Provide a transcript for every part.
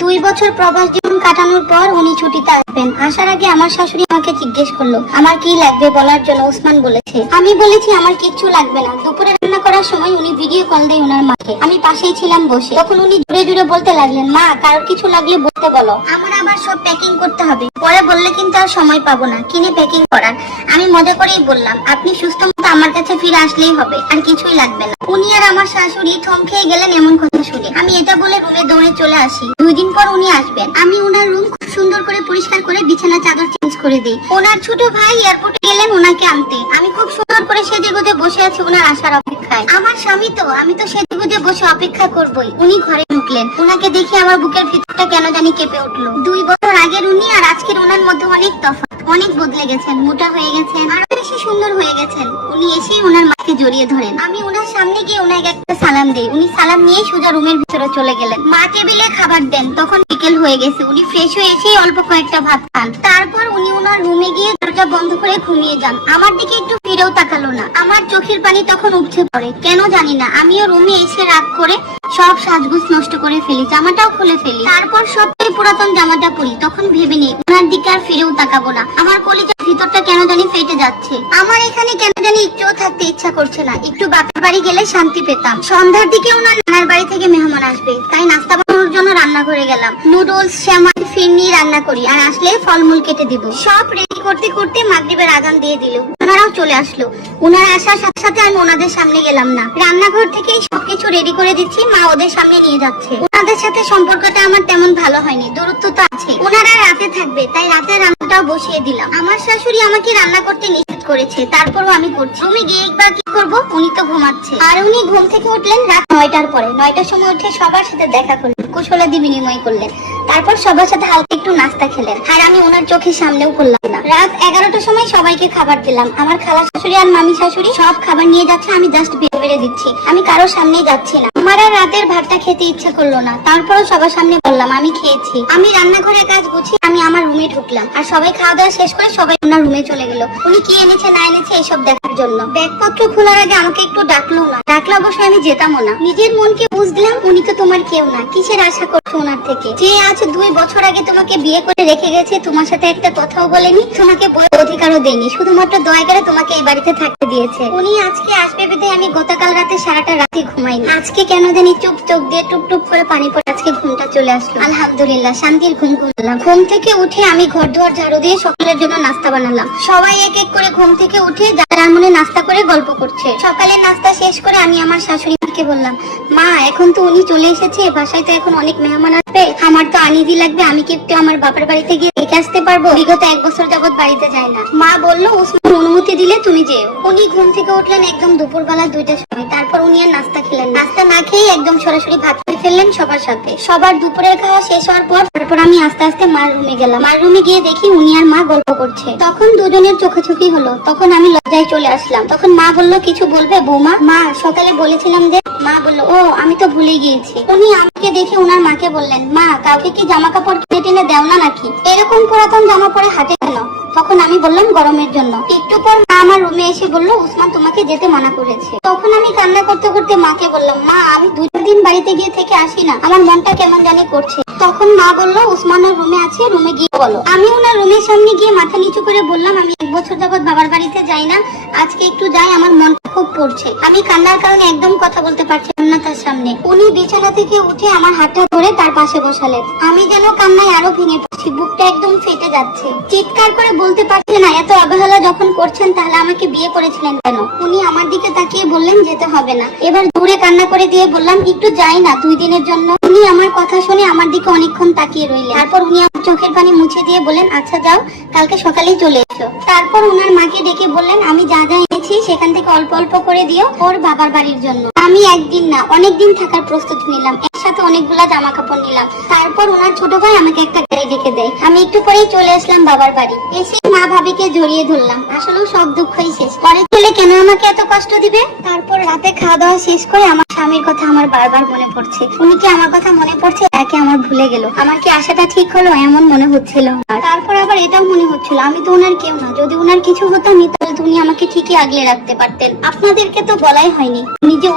2 বছর প্রবাস জীবন কাটানোর পর উনি ছুটিতে আসবেন। আসার আগে আমার শাশুড়ি আমাকে জিজ্ঞেস করলো আমার কি লাগবে বলার জন্য ওসমান বলেছে। আমি বলেছি আমার কিচ্ছু লাগবে না। দুপুরে রান্না করার সময় উনি ভিডিও কল দেয় ওনার মাকে। আমি পাশেই ছিলাম বসে। তখন উনি জোরে জোরে বলতে লাগলেন, মা কারোর কিছু লাগলে বলতে বলো, আমার আবার সব প্যাকিং করতে হবে, পরে বললে কিন্তু আর সময় পাবো না কিনে প্যাকিং করার। আমি মজা করেই বললাম, আপনি সুস্থ মতো আমার কাছে ফিরে আসলেই হবে, আর কিছুই লাগবে না। উনি আর আমার শাশুড়ি থম খেয়ে গেলেন এমন কথা শুনে। আমি এটা বলে রুমে দৌড়ে চলে আসি। 2 দিন পর উনি আসবেন। আমি ওনার রুম খুব সুন্দর করে পরিষ্কার করে বিছানা চাদর চেঞ্জ করে দিই। ওনার ছোট ভাই এয়ারপোর্টে গেলেন ওনাকে আনতে। আমি খুব সুন্দর করে সেজে গুজে বসে আছি ওনার আসার অপেক্ষায়। আমার স্বামী তো, আমি তো সেজে গুজে বসে অপেক্ষা করবই। উনি ঘরে ঢুকলেন। ওনাকে দেখে আমার বুকের ভিতরটা কেন জানি কেঁপে উঠলো। 2 বছর আগের উনি আর আজকের ওনার মধ্যে অনেক তফাৎ। অনেক বদলে গেছেন, মোটা হয়ে গেছেন, আরো বেশি সুন্দর হয়ে গেছেন। উনি এসেই ওনার মাকে জড়িয়ে ধরেন। আমি ওনার সামনে গিয়ে ওনাকে একটা সালাম দেই। উনি সালাম নিয়ে সোজা রুমের ভিতরে চলে গেলেন। মা টেবিলে খাবার দেন। তখন বিকেল হয়ে গেছে। উনি ফ্রেশ হয়ে এসেই অল্প কয়েকটা ভাত খান। তারপর উনি ওনার রুমে গিয়ে দরজা বন্ধ করে ঘুমিয়ে যান। আমার দিকে একটু ফিরেও তাকালো না। আমার চোখের পানি তখন উপচে পড়ে, কেন জানি না। আমিও রুমে এসে রাগ করে সব সাজগুজ নষ্ট করে ফেলি, জামাটাও খুলে ফেলি। তারপর সবচেয়ে পুরাতন জামাটা পরি। তখন ভেবে নেই ওনার দিকে আর ফিরেও তাকাবো না। আমার কলিজার ভিতরটা কেন জানি ফেটে যাচ্ছে। আমার এখানে কেন জানি একটুও থাকতে ইচ্ছা করছে না। একটু বাপের বাড়ি গেলে শান্তি পেতাম। সন্ধ্যার দিকে ওনার নানার বাড়ি থেকে মেহমান আসবে, তাই নাস্তা বানানোর জন্য রান্নাঘরে গেলাম। নুডলস, শ্যামাই, ফিরনি রান্না করি, আর আসলে ফলমূল কেটে দিব। সব রেডি করতে করতে মাগরিবের আজান দিয়ে দিল। ওনারাও চলে আসলো। ওনারা আসার সাথে সাথে আমি ওনাদের সামনে গেলাম না। রান্নাঘর থেকেই সবকিছু রেডি করে দিচ্ছি, মা ওদের সামনে নিয়ে যাচ্ছে। ওনাদের সাথে সম্পর্কটা আমার তেমন ভালো হয়নি, দূরত্ব তো আছে। ওনারা রাতে থাকবে, তাই রাতের রান্নাটাও বসিয়ে দিলাম। আমার শাশুড়ি আমাকে রান্না করতে নিষেধ করেছে, তারপরও আমি করছি। রুমে গিয়ে একবার কি করবো, উনি তো ঘুমাচ্ছে। আর উনি ঘুম থেকে উঠলেন রাত 9টার পরে। 9টার সময় উঠে সবার সাথে দেখা করলেন, কুশলাদি বিনিময় করলেন। তারপর সবার সাথে হালকা একটু নাস্তা খেলেন। আর আমি ওনার চোখের সামনেও করলাম না। রাত 11টার সময় সবাইকে খাবার দিলাম। আমার খালা শাশুড়ি আর মামি শাশুড়ি সব খাবার নিয়ে যাচ্ছে, আমি জাস্ট বেড়ে দিচ্ছি। আমি কারোর সামনে যাচ্ছি না। আমার আর রাতের ভাতটা খেতে ইচ্ছা করলো না। তারপরও সবার সামনে বললাম আমি খেয়েছি। আমি রান্নাঘরে কাজ গুছিয়ে আমি আমার রুমে ঢুকলাম। আর সবাই খাওয়া দাওয়া শেষ করে সবাই ওনার রুমে চলে গেল, উনি কি এনেছে না এনেছে এসব দেখার জন্য। ব্যাগপত্র খোলার আগে আমাকে একটু ডাকলো না। ডাকলে অবশ্য আমি যেতামও না। নিজের মনকে বুঝলাম উনি তো তোমার কেউ না। কিসের আশা করছো ওনার থেকে, যে আজ 2 বছর আগে তোমাকে বিয়ে করে রেখে গেছে, তোমার সাথে একটা কথাও বলেনি, তোমাকে বলার অধিকারও দেয়নি, শুধুমাত্র দয়া করে তোমাকে এই বাড়িতে থাকতে দিয়েছে। উনি আজকে আসবে ভেবে আমি গতকাল রাতে সারাটা রাতে ঘুমাইনি। আজকে কেন জানি চুপ চোখ দিয়ে টুপ টুপ করে পানি পড়ে আজকে ঘুমটা চলে আসলো। আলহামদুলিল্লাহ, শান্তির ঘুম ঘুমলাম। ঘুম থেকে উঠে আমি ঘর দুয়ার ঝাড়ু দিয়ে সকালের জন্য নাস্তা বানালাম। সবাই এক এক করে ঘুম থেকে উঠে যার মনে নাস্তা করে গল্প করছে। সকালের নাস্তা শেষ করে আমি আমার শাশুড়ি মাকে বললাম, মা এখন তো উনি চলে এসেছে, বাসায় তো এখন অনেক মেহমান আসবে, আমার তো আনিজি লাগবে, আমি কি একটু আমার বাপের বাড়িতে গিয়ে দেখে আসতে পারবো? বিগত 1 বছর যাবত বাড়িতে যায় না। মা বললো ওসমান অনুমতি দিলে তুমি যেও। উনি ঘুম থেকে উঠলেন একদম দুপুরবেলা 2টার সময়। তারপর উনি আর নাস্তা খেলেন। নাস্তা না খেয়ে একদম সরাসরি ভাত খেয়ে ফেললেন সবার সাথে। সবার দুপুরের খাওয়া শেষ হওয়ার পর তারপর আমি আস্তে আস্তে মার রুমে গেলাম। মার রুমে গিয়ে দেখি উনি আর মা গল্প করছে। তখন দুজনের চোখাচোখি হলো। তখন আমি লজ্জায় চলে আসলাম। তখন মা বললো কিছু বলবে বৌমা? মা সকালে বলেছিলাম যে। মা বললো ও আমি তো ভুলে গিয়েছি। উনি আমাকে দেখে ওনার মাকে বললেন, মা কাউকে কি জামা কাপড় কিনে টেনে দেও না নাকি? এরকম পুরাতন জামা পরে হাঁটে কেন? তখন আমি বললাম গরমের জন্য। একটু পর মা আমার রুমে এসে বললো উসমান তোমাকে যেতে মানা করেছে। তখন আমি কান্না করতে করতে মাকে বললাম, মা আমি 2 দিন বাড়িতে গিয়ে থেকে আসি না, আমার মনটা কেমন জানি করছে। তখন মা বললো উসমানের রুমে আছে, রুমে গিয়ে বলো। আমি ওনার রুমের সামনে গিয়ে মাথা নিচু করে বললাম, আমি 1 বছর যাবত বাবার বাড়িতে যাই না, আজকে একটু যাই, আমার মনটা খুব পড়ছে। আমি কান্নার কারণে একদম কথা বলতে পারছিলাম না তার সামনে। উনি বিছানা থেকে উঠে আমার হাতটা ধরে তার পাশে বসালেন। আমি যেন কান্নায় আরো ভেঙে পড়ছি, বুকটা একদম ফেটে যাচ্ছে। চিৎকার করে বলতে পারছি না, এত অবহেলা যখন করছেন তাহলে আমাকে বিয়ে করেছিলেন কেন? উনি আমার দিকে তাকিয়ে বললেন যেতে হবে না। এবার দূরে কান্না করে দিয়ে বললাম একটু যাই না 2 দিনের জন্য। উনি আমার কথা শুনে আমার দিকে অনেকক্ষণ তাকিয়ে রইলেন। তারপর উনি আমার চোখের পানি মুছে দিয়ে বলেন, আচ্ছা যাও, কালকে সকালেই চলে এসো। তারপর ওনার মাকে ডেকে বললেন, আমি যা যা এনেছি সেখান থেকে অল্প অল্প করে দিও ওর বাবার বাড়ির জন্য। আমি একদিন না অনেকদিন থাকার প্রস্তুতি নিলাম, একসাথে অনেকগুলা জামা কাপড় নিলাম। তারপর ওনার ছোট ভাই আমাকে একটা গাড়ি ডেকে দেয়। আমি একটু পরেই চলে আসলাম বাবার বাড়ি। এসে মা ভাবিকে জড়িয়ে ধরলাম। আসলেও সব দুঃখই শেষ। পরে ছেলে কেন আমাকে এত কষ্ট দিবে? তারপর রাতে খাওয়া দাওয়া শেষ করে আমার স্বামীর কথা আমার বারবার মনে পড়ছে। উনি কি আমার কথা মনে পড়ছে, একে আমার ভুলে গেল? আমার কি আশাটা ঠিক হলো? এমন মনে হচ্ছিল। তারপর আবার এটাও মনে হচ্ছিল আমি তো ওনার কেউ না। যদি ওনার কিছু হতো আমি, তাহলে উনি আমাকে ঠিকই আগলে রাখতে পারতেন। আপনাদেরকে তো বলাই হয়নি, উনি যে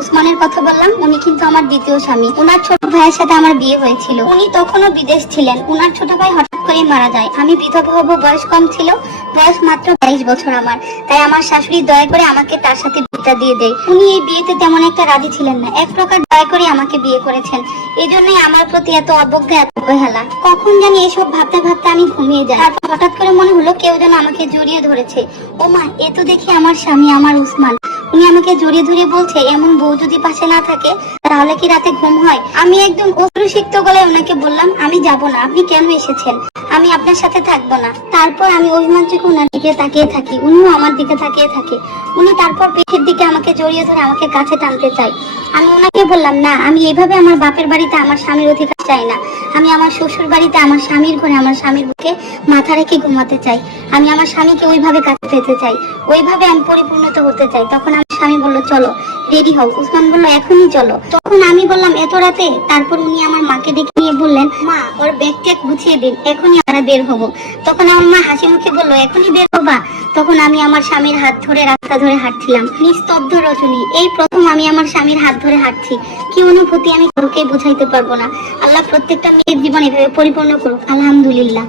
উসমানের কথা বললাম, উনি কিন্তু আমার দ্বিতীয় স্বামী। ওনার ছোট ভাইয়ের সাথে আমার বিয়ে হয়েছিল। উনি তখনও বিদেশ ছিলেন। ওনার ছোট ভাই হঠাৎ করে মারা যায়। আমি বিধবা হব, বয়স কম ছিল, বয়স মাত্র 22 বছর আমার। তাই আমার শাশুড়ি দয়া করে আমাকে তার সাথে বিয়েটা দিয়ে দেয়। উনি এই বিয়েতে তেমন একটা রাজি ছিলেন না। এক প্রকার দয়া করে আমাকে বিয়ে করেছেন। এই জন্যই আমার প্রতি এত অবজ্ঞা, এত অবহেলা। কখন জানি এসব ভাবতে ভাবতে আমি ঘুমিয়ে যাই। তারপর হঠাৎ করে মনে হলো কেউ যেন আমাকে জড়িয়ে ধরেছে। ও মা, এ তো দেখি আমার স্বামী, আমার উসমান। উনি আমাকে জড়িয়ে ধরে বলছে, এমন বউ যদি পাশে না থাকে তাহলে কি রাতে ঘুম হয়? আমি একদম অশ্রুসিক্ত গলায় ওনাকে বললাম, আমি যাব না। আপনি কেন এসেছেন? আমি আপনার সাথে থাকবো না। তারপর আমি অভিমান চোখে ওনার দিকে তাকিয়ে থাকি, উনিও আমার দিকে তাকিয়ে থাকে। উনি তারপর পেটের দিকে আমাকে জড়িয়ে ধরে আমাকে কাছে টানতে চাই। আমি ওনাকে বললাম, না, আমি এইভাবে আমার বাপের বাড়িতে আমার স্বামীর অধিকার চাই না। আমি আমার শ্বশুর বাড়িতে আমার স্বামীর ঘরে আমার স্বামীর বুকে মাথা রেখে ঘুমাতে চাই। আমি আমার স্বামীকে ওইভাবে কাছে পেতে চাই, ওইভাবে আমি পরিপূর্ণতা হতে চাই। তখন আমার স্বামী বললো, চলো রেডি হও। উসমান বললো, এখনই চলো। তখন আমি বললাম, এত রাতে? তারপর উনি আমার মাকে ডেকে নিয়ে বললেন, মা, ওর ব্যাগ ট্যাগ গুছিয়ে দিন, এখনই আমরা বের হবো। তখন আমার মা হাসি মুখে বললো, এখনই বের হবা? তখন আমি আমার স্বামীর হাত ধরে রাস্তা ধরে হাঁটছিলাম। নিস্তব্ধ রজনী, এই প্রথম আমি আমার স্বামীর হাত ধরে হাঁটছি। কি অনুভূতি আমি কাউকে বোঝাইতে পারবো না। আল্লাহ প্রত্যেকটা মেয়ের জীবন এভাবে পরিপূর্ণ করুক, আলহামদুলিল্লাহ।